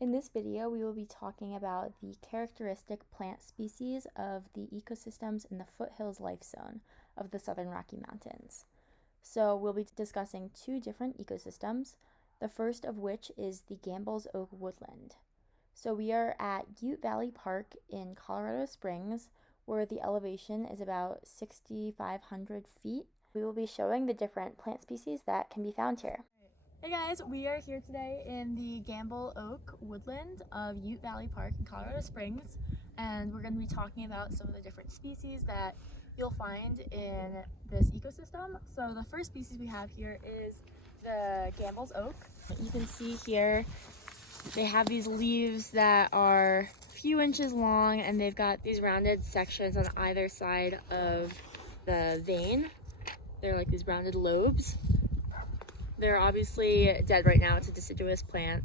In this video, we will be talking about the characteristic plant species of the ecosystems in the Foothills life zone of the Southern Rocky Mountains. So we'll be discussing two different ecosystems, the first of which is the Gambel's Oak Woodland. So we are at Ute Valley Park in Colorado Springs, where the elevation is about 6,500 feet. We will be showing the different plant species that can be found here. Hey guys, we are here today in the Gambel's Oak Woodland of Ute Valley Park in Colorado Springs, and we're going to be talking about some of the different species that you'll find in this ecosystem. So the first species we have here is the Gambel's Oak. You can see here they have these leaves that are a few inches long, and they've got these rounded sections on either side of the vein. They're like these rounded lobes. They're obviously dead right now. It's a deciduous plant,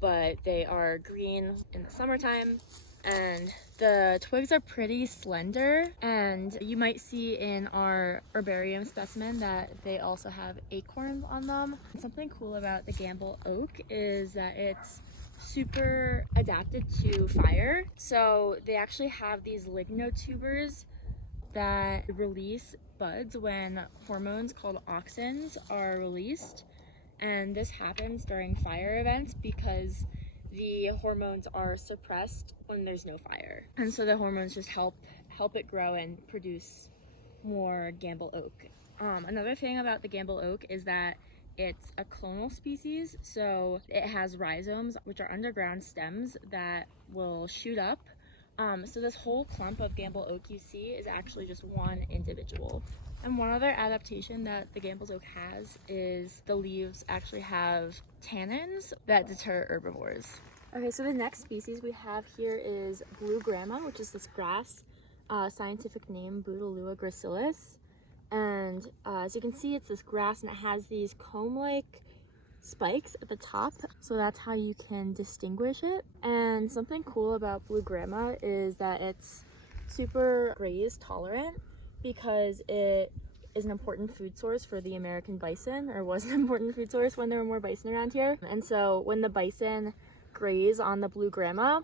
but they are green in the summertime, and the twigs are pretty slender. And you might see in our herbarium specimen that they also have acorns on them. And something cool about the Gambel's Oak is that it's super adapted to fire. So they actually have these lignotubers that release buds when hormones called auxins are released, and this happens during fire events because the hormones are suppressed when there's no fire, and so the hormones just help it grow and produce more Gambel's Oak. Another thing about the Gambel's Oak is that it's a clonal species, so it has rhizomes, which are underground stems that will shoot up. So this whole clump of Gambel's Oak you see is actually just one individual. And one other adaptation that the Gambel's Oak has is the leaves actually have tannins that deter herbivores. Okay, so the next species we have here is blue grama, which is this grass, scientific name BOUTELOUA gracilis. And as you can see, it's this grass and it has these comb-like spikes at the top, so that's how you can distinguish it. And something cool about blue grama is that it's super graze tolerant because it is an important food source for the American bison, or was an important food source when there were more bison around here. And so when the bison graze on the blue grama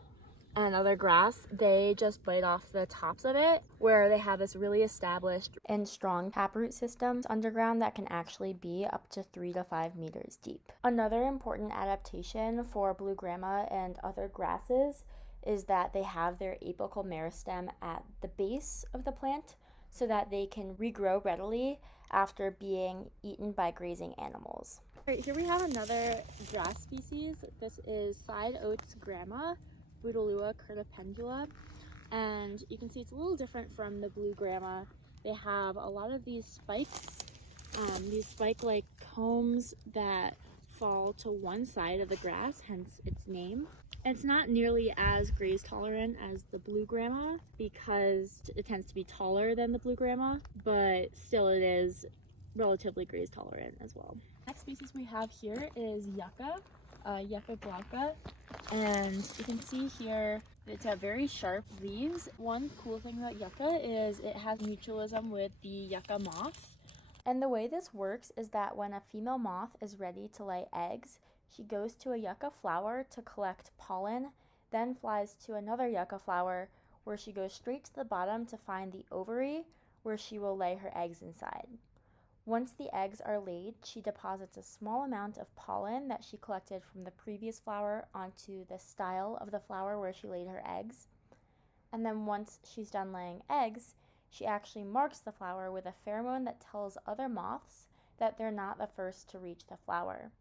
and other grass, they just bite off the tops of it, where they have this really established and strong taproot systems underground that can actually be up to 3 to 5 meters deep. Another important adaptation for blue grama and other grasses is that they have their apical meristem at the base of the plant so that they can regrow readily after being eaten by grazing animals. All right, here we have another grass species. This is side-oats GRAMA, BOUTELOUA curtipendula, and you can see it's a little different from the blue grama. They have a lot of these spikes, these spike-like combs that fall to one side of the grass, hence its name. It's not nearly as graze tolerant as the blue grama because it tends to be taller than the blue grama, but still it is relatively graze tolerant as well. Next species we have here is YUCCA, YUCCA GLAUCA, and you can see here it's got very sharp leaves. One cool thing about yucca is it has mutualism with the yucca moth. And the way this works is that when a female moth is ready to lay eggs, she goes to a yucca flower to collect pollen, then flies to another yucca flower where she goes straight to the bottom to find the ovary where she will lay her eggs inside. Once the eggs are laid, she deposits a small amount of pollen that she collected from the previous flower onto the style of the flower where she laid her eggs. And then once she's done laying eggs, she actually marks the flower with a pheromone that tells other moths that they're not the first to reach the flower.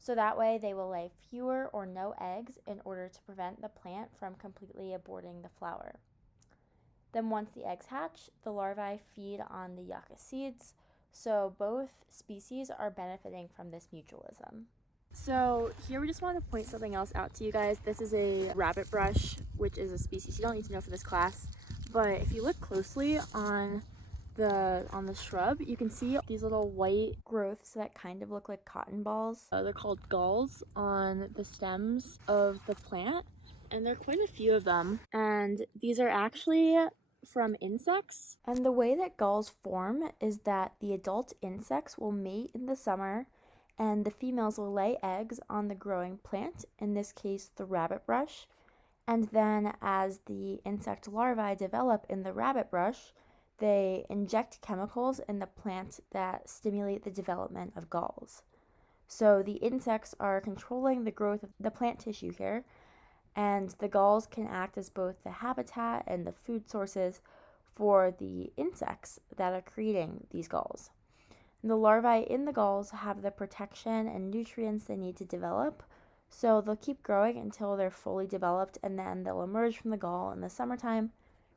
So that way they will lay fewer or no eggs in order to prevent the plant from completely aborting the flower. Then once the eggs hatch, the larvae feed on the yucca seeds, so both species are benefiting from this mutualism. So here we just want to point something else out to you guys. This is a rabbit brush, which is a species you don't need to know for this class, but if you look closely on the shrub, you can see these little white growths that kind of look like cotton balls. They're called galls on the stems of the plant, and there are quite a few of them, and these are actually from insects. And the way that galls form is that the adult insects will mate in the summer and the females will lay eggs on the growing plant, in this case the rabbit brush, and then as the insect larvae develop in the rabbit brush, they inject chemicals in the plant that stimulate the development of galls. So the insects are controlling the growth of the plant tissue here, and the galls can act as both the habitat and the food sources for the insects that are creating these galls. And the larvae in the galls have the protection and nutrients they need to develop, so they'll keep growing until they're fully developed, and then they'll emerge from the gall in the summertime,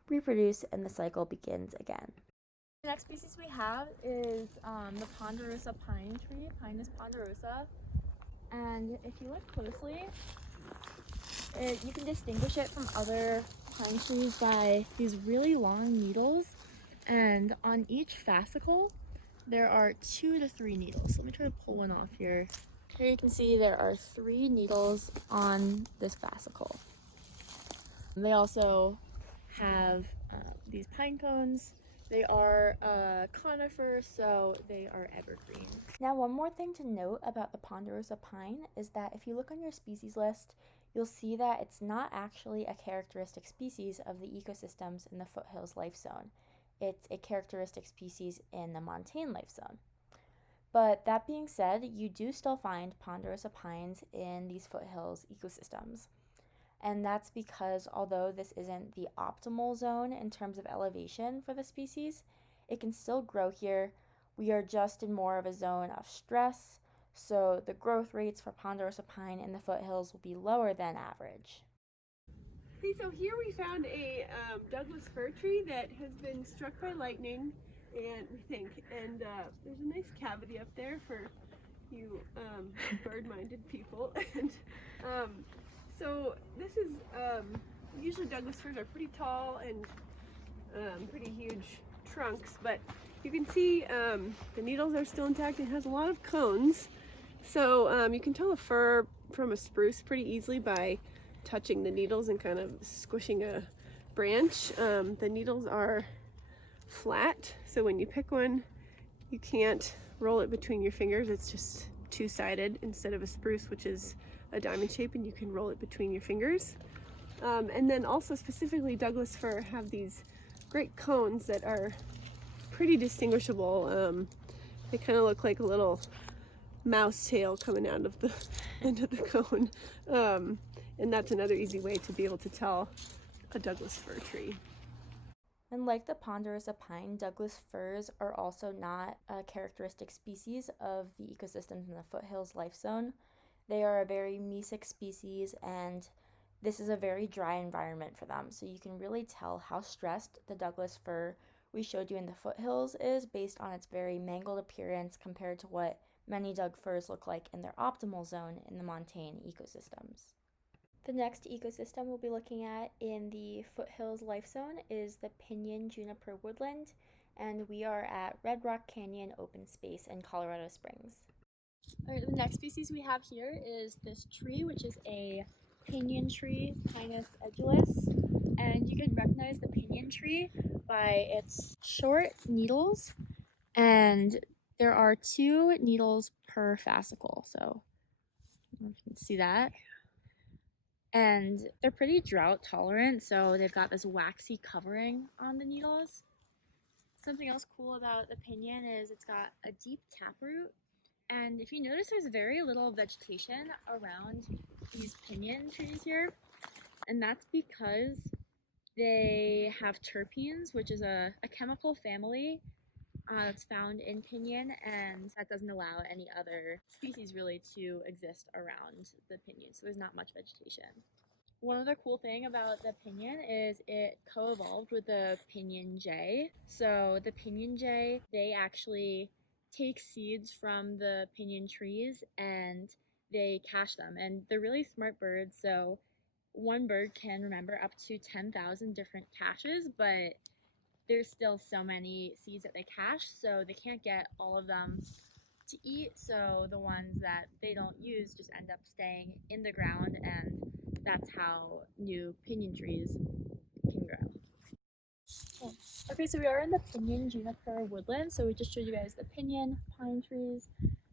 reproduce, and the cycle begins again. The next species we have is the ponderosa pine tree, Pinus ponderosa. And if you look closely, you can distinguish it from other pine trees by these really long needles. And on each fascicle, there are 2 to 3 needles. Let me try to pull one off here. Here you can see there are 3 needles on this fascicle. They also have these pine cones. They are a conifer, so they are evergreen. Now, one more thing to note about the ponderosa pine is that if you look on your species list, you'll see that it's not actually a characteristic species of the ecosystems in the foothills life zone. It's a characteristic species in the montane life zone. But that being said, you do still find ponderosa pines in these foothills ecosystems. And that's because although this isn't the optimal zone in terms of elevation for the species, it can still grow here. We are just in more of a zone of stress, so the growth rates for ponderosa pine in the foothills will be lower than average. Okay, so here we found a Douglas fir tree that has been struck by lightning, and there's a nice cavity up there for you bird-minded people. And so this is usually Douglas firs are pretty tall and pretty huge trunks, but you can see the needles are still intact. It has a lot of cones, so you can tell a fir from a spruce pretty easily by touching the needles and kind of squishing a branch. The needles are flat, so when you pick one, you can't roll it between your fingers. It's just two-sided instead of a spruce, which is a diamond shape, and you can roll it between your fingers. And then also specifically Douglas fir have these great cones that are pretty distinguishable. They kind of look like a little mouse tail coming out of the end of the cone. And that's another easy way to be able to tell a Douglas fir tree. And like the ponderosa pine, Douglas firs are also not a characteristic species of the ecosystems in the foothills life zone. They are a very mesic species, and this is a very dry environment for them. So you can really tell how stressed the Douglas fir we showed you in the foothills is based on its very mangled appearance compared to what many Doug firs look like in their optimal zone in the montane ecosystems. The next ecosystem we'll be looking at in the foothills life zone is the Pinyon-Juniper woodland, and we are at Red Rock Canyon Open Space in Colorado Springs. All right, the next species we have here is this tree, which is a pinyon tree, Pinus edulis, and you can recognize the pinyon tree by its short needles, and there are 2 needles per fascicle, so you can see that. And they're pretty drought tolerant, so they've got this waxy covering on the needles. Something else cool about the pinyon is it's got a deep taproot, and if you notice, there's very little vegetation around these pinyon trees here, and that's because they have terpenes, which is a chemical family that's found in pinyon, and that doesn't allow any other species really to exist around the pinyon, so there's not much vegetation. One other cool thing about the pinyon is it co-evolved with the pinyon jay. So the pinyon jay, they actually take seeds from the pinyon trees and they cache them, and they're really smart birds, so one bird can remember up to 10,000 different caches, but there's still so many seeds that they cache, so they can't get all of them to eat, so the ones that they don't use just end up staying in the ground, and that's how new pinyon trees can grow. Okay, so we are in the Pinyon-Juniper woodland, so we just showed you guys the pinyon pine trees,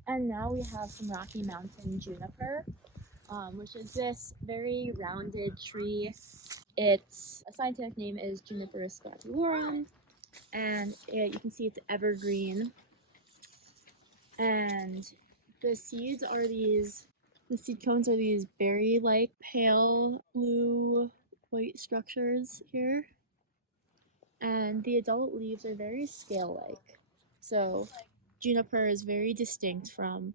And now we have some Rocky Mountain juniper, which is this very rounded tree. Its scientific name is Juniperus scopulurum, and you can see it's evergreen. And the seeds are the seed cones are these berry-like pale blue white structures here. And the adult leaves are very scale-like. So juniper is very distinct from,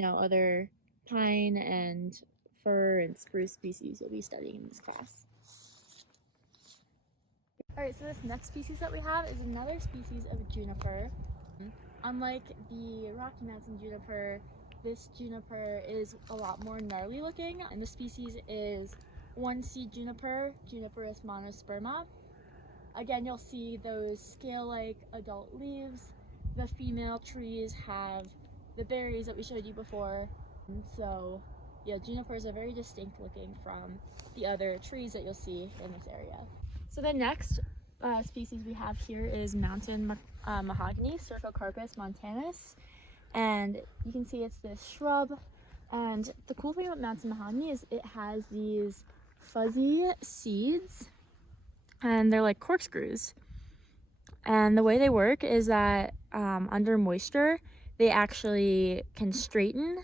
other pine and fir and spruce species you'll be studying in this class. Alright, so this next species that we have is another species of juniper. Unlike the Rocky Mountain juniper, this juniper is a lot more gnarly looking, and the species is one seed juniper, Juniperus monosperma. Again, you'll see those scale-like adult leaves. The female trees have the berries that we showed you before. And so, yeah, junipers are very distinct looking from the other trees that you'll see in this area. So the next species we have here is mountain mahogany, CERCOCARPUS montanus. And you can see it's this shrub. And the cool thing about mountain mahogany is it has these fuzzy seeds, and they're like corkscrews. And the way they work is that under moisture, they actually can straighten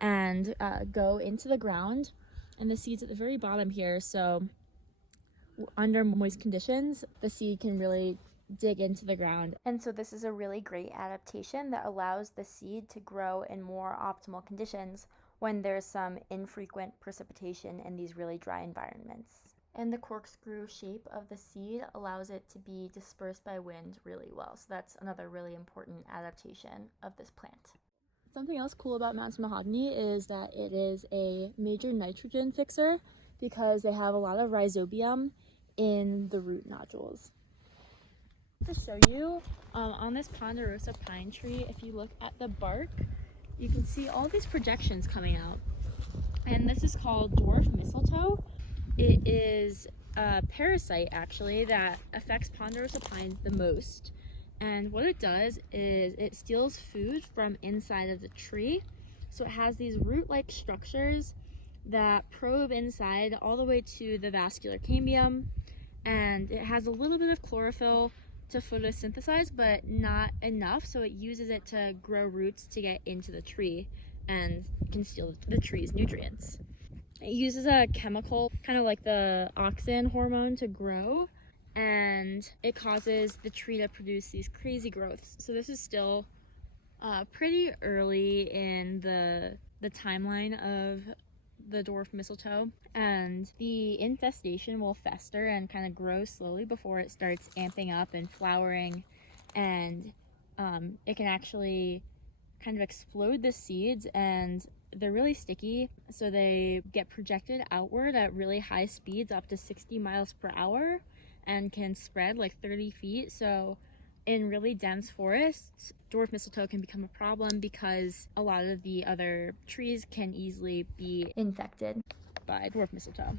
and go into the ground. And the seed's at the very bottom here, so under moist conditions, the seed can really dig into the ground. And so this is a really great adaptation that allows the seed to grow in more optimal conditions when there's some infrequent precipitation in these really dry environments. And the corkscrew shape of the seed allows it to be dispersed by wind really well. So that's another really important adaptation of this plant. Something else cool about mountain mahogany is that it is a major nitrogen fixer because they have a lot of rhizobium in the root nodules. To show you, on this ponderosa pine tree, if you look at the bark, you can see all these projections coming out. And this is called dwarf mistletoe. It is a parasite, actually, that affects ponderosa pines the most. And what it does is it steals food from inside of the tree. So it has these root-like structures that probe inside all the way to the vascular cambium. And it has a little bit of chlorophyll to photosynthesize, but not enough. So it uses it to grow roots to get into the tree and can steal the tree's nutrients. It uses a chemical, kind of like the auxin hormone, to grow, and it causes the tree to produce these crazy growths. So this is still pretty early in the timeline of the dwarf mistletoe, and the infestation will fester and kind of grow slowly before it starts amping up and flowering, and it can actually kind of explode the seeds, and they're really sticky, so they get projected outward at really high speeds, up to 60 miles per hour, and can spread like 30 feet. So in really dense forests, dwarf mistletoe can become a problem because a lot of the other trees can easily be infected by dwarf mistletoe.